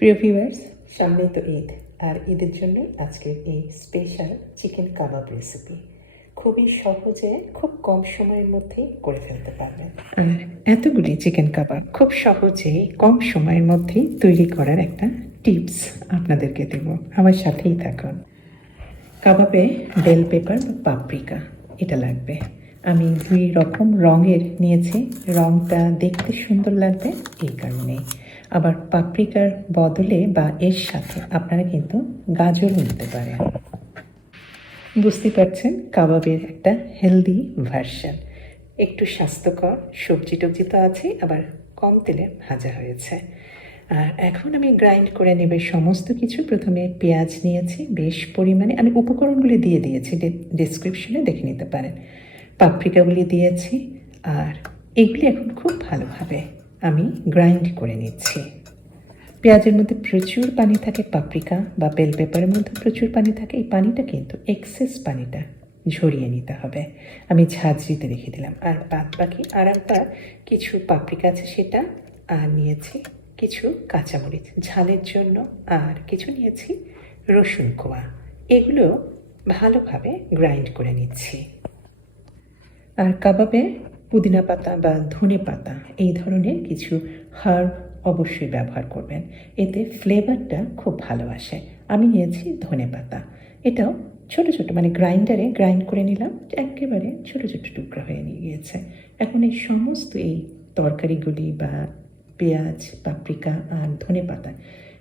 প্রিয় ভিউয়ার্স সামনেই তো ঈদ আর ঈদের জন্য আজকের এই স্পেশাল চিকেন কাবাব রেসিপি খুবই সহজে খুব কম সময়ের মধ্যেই করে ফেলতে পারবেন। আর এতগুলি চিকেন কাবাব খুব সহজেই কম সময়ের মধ্যেই তৈরি করার একটা টিপস আপনাদেরকে দেব। আমার সাথেই থাকুন। কাবাবে বেল পেপার বা পাপরিকা এটা লাগবে। আমি দুই রকম রঙের নিয়েছি। রঙটা দেখতে সুন্দর লাগবে এই কারণেই। আবার পাপরিকার বদলে বা এর সাথে আপনারা কিন্তু গাজরও নিতে পারেন। বুঝতে পারছেন? কাবাবের একটা হেলদি ভার্সন একটু স্বাস্থ্যকর, সবজি টবজি তো আছে, আবার কম তেলে ভাজা হয়েছে। আর এখন আমি গ্রাইন্ড করে নেবে সমস্ত কিছু। প্রথমে পেঁয়াজ নিয়েছি, বেশ পরিমাণে। আমি উপকরণগুলি দিয়ে দিয়েছি ডিসক্রিপশনে দেখে নিতে পারেন। পাপরিকাগুলি দিয়েছি, আর এগুলি এখন খুব ভালোভাবে আমি গ্রাইন্ড করে নিচ্ছি। পেঁয়াজের মধ্যে প্রচুর পানি থাকে পাপরিকা বা বেল পেপারের মধ্যে প্রচুর পানি থাকে। এই পানিটা কিন্তু এক্সেস পানিটা ঝরিয়ে নিতে হবে। আমি ঝাঁঝরিতে রেখে দিলাম। আর বাদ বাকি আর একটা কিছু পাপরিকা আছে সেটা, আর নিয়েছি কিছু কাঁচামরিচ। ঝালের জন্য আর কিছু নিয়েছি রসুন কোয়া। এগুলো ভালোভাবে গ্রাইন্ড করে নিচ্ছি। আর কাবাবে পুদিনা পাতা বা ধনে পাতা, এই ধরনের কিছু হার অবশ্যই ব্যবহার করবেন। এতে ফ্লেভারটা খুব ভালো আসে। আমি নিয়েছি ধনে পাতা। এটাও ছোট ছোট মানে গ্রাইন্ডারে গ্রাইন্ড করে নিলাম, একেবারে ছোট ছোট টুকরা হয়ে নিয়ে গিয়েছে। এখন এই সমস্ত এই তরকারিগুলি বা পেঁয়াজ পাপরিকা আর ধনে পাতা,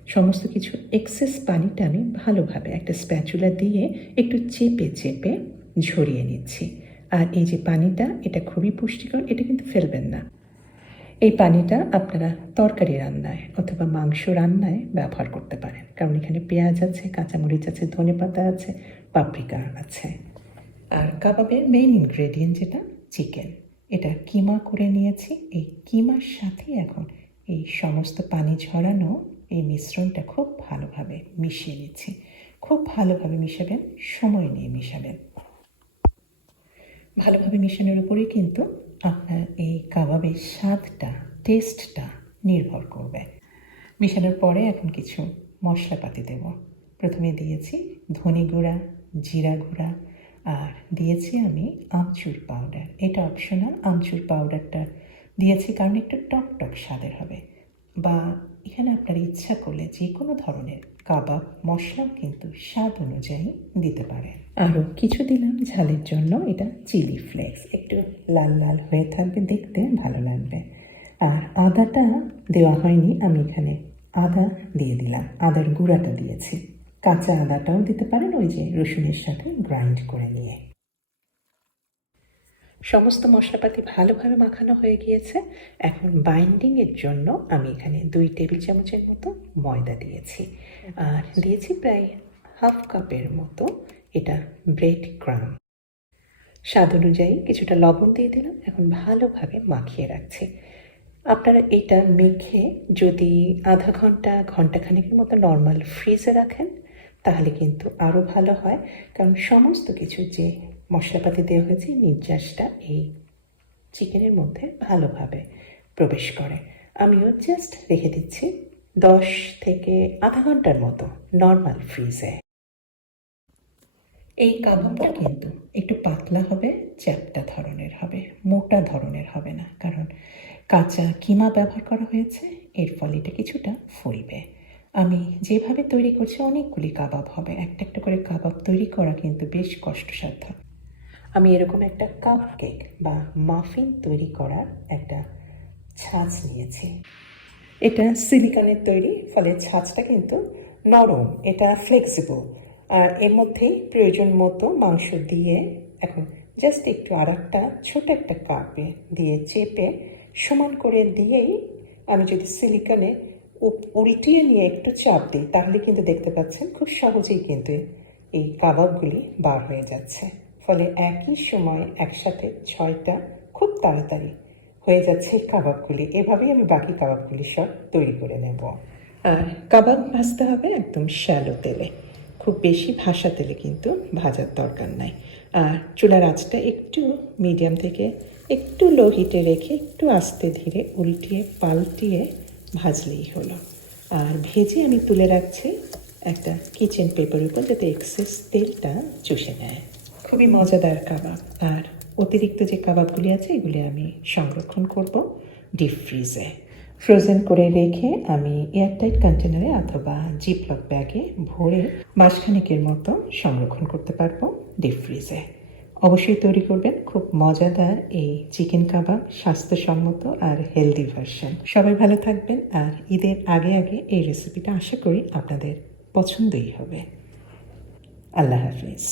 সমস্ত কিছু এক্সেস পানিটা আমি ভালোভাবে একটা স্প্যাচুলা দিয়ে একটু চেপে চেপে ঝরিয়ে নিচ্ছি। আর এই যে পানিটা, এটা খুবই পুষ্টিকর, এটা কিন্তু ফেলবেন না। এই পানিটা আপনারা তরকারি রান্নায় অথবা মাংস রান্নায় ব্যবহার করতে পারেন। কারণ এখানে পেঁয়াজ আছে, কাঁচামরিচ আছে, ধনে পাতা আছে, পাপরিকা আছে। আর কাবাবের মেইন ইনগ্রেডিয়েন্ট যেটা চিকেন এটা কিমা করে নিয়েছি। এই কিমার সাথে এখন এই সমস্ত পানি ঝরানো এই মিশ্রণটা খুব ভালোভাবে মিশিয়ে নিচ্ছি। খুব ভালোভাবে মিশাবেন, সময় নিয়ে মিশাবেন। ভালোভাবে মেশানোর উপরেই কিন্তু আপনার এই কাবাবের স্বাদটা টেস্টটা নির্ভর করবে। মেশানোর পরে এখন কিছু মশলাপাতি দেব। প্রথমে দিয়েছি ধনে গুঁড়া, জিরা গুঁড়া, আর দিয়েছি আমি আমচুর পাউডার এটা অপশনাল আমচুর পাউডারটা দিয়েছি কারণ একটু টক টক স্বাদের হবে। বা এখানে আপনার ইচ্ছা করলে যে কোনো ধরনের কাবাব মশলাও কিন্তু স্বাদ অনুযায়ী দিতে পারে। আরও কিছু দিলাম ঝালের জন্য, এটা চিলি ফ্লেক্স। একটু লাল লাল হয়ে থাকবে, দেখতে ভালো লাগবে। আর আদাটা দেওয়া হয়নি, আমি এখানে আদা দিয়ে দিলাম, আদার গুঁড়াটা দিয়েছি। কাঁচা আদাটাও দিতে পারেন ওই যে রসুনের সাথে গ্রাইন্ড করে নিয়ে। সমস্ত মশলাপাতি ভালোভাবে মাখানো হয়ে গিয়েছে। এখন বাইন্ডিংয়ের জন্য আমি এখানে দুই টেবিল চামচের মতো ময়দা দিয়েছি। আর দিয়েছি প্রায় হাফ কাপের মতো এটা ব্রেড ক্রাম। স্বাদ অনুযায়ী কিছুটা লবণ দিয়ে দিলাম, এখন ভালোভাবে মাখিয়ে রাখছি। আপনারা এটা মেখে যদি আধা ঘণ্টা, ঘন্টাখানেকের মতো নর্মাল ফ্রিজে রাখেন, তাহলে কিন্তু আরও ভালো হয়, কারণ সমস্ত কিছু যে মশলাপাতি দেওয়া হয়েছে নির্যাসটা এই চিকেনের মধ্যে ভালোভাবে প্রবেশ করে। আমিও জাস্ট রেখে দিচ্ছি দশ থেকে আধা ঘণ্টার মতো নর্মাল ফ্রিজে এই কাবাবটা কিন্তু একটু পাতলা হবে, চ্যাপটা ধরনের হবে, মোটা ধরনের হবে না, কারণ কাঁচা কিমা ব্যবহার করা হয়েছে, এর ফলে এটা কিছুটা ফুলবে। আমি যেভাবে তৈরি করছি, অনেকগুলি কাবাব হবে, একটা একটা করে কাবাব তৈরি করা কিন্তু বেশ কষ্টসাধ্য। আমি এরকম একটা কাপ কেক বা মাফিন তৈরি করার একটা ছাঁচ নিয়েছি। এটা সিলিকনের তৈরি, ফলে ছাঁচটা কিন্তু নরম, এটা ফ্লেক্সিবল আর এর মধ্যেই প্রয়োজন মতো মাংস দিয়ে এখন জাস্ট একটু আর একটা ছোটো একটা কাপে দিয়ে চেপে সমান করে দিয়েই আমি যদি সিলিকনে উল্টিয়ে নিয়ে একটু চাপ দিই, তাহলে কিন্তু দেখতে পাচ্ছেন খুব সহজেই কিন্তু এই কাবাবগুলি বার হয়ে যাচ্ছে। ফলে একই সময় একসাথে ছয়টা খুব তাড়াতাড়ি হয়ে যাচ্ছে কাবাবগুলি। এভাবেই আমি বাকি কাবাবগুলি সব তৈরি করে নেব। আর কাবাব ভাজতে হবে একদম শ্যালো তেলে। খুব বেশি ভাসা তেলে কিন্তু ভাজার দরকার নাই। আর চুলার আঁচটা একটু মিডিয়াম থেকে একটু লো হিটে রেখে একটু আস্তে ধীরে উল্টিয়ে পাল্টিয়ে ভাজলেই হলো। আর ভেজে আমি তুলে রাখছি একটা কিচেন পেপার উপর যাতে এক্সেস তেলটা চুষে নেয়। খুবই মজাদার কাবাব। আর অতিরিক্ত যে কাবাবগুলি আছে, এগুলি আমি সংরক্ষণ করব ডিপ ফ্রিজে ফ্রোজেন করে রেখে আমি এয়ারটাইট কন্টেনারে অথবা জিপলক ব্যাগে ভরে মাসখানেকের মতো সংরক্ষণ করতে পারব ডিপ ফ্রিজে অবশ্যই তৈরি করবেন খুব মজাদার এই চিকেন কাবাব, স্বাস্থ্যসম্মত আর হেলদি ভার্সন সবাই ভালো থাকবেন আর ঈদের আগে আগে এই রেসিপিটা আশা করি আপনাদের পছন্দই হবে। আল্লাহ হাফিজ।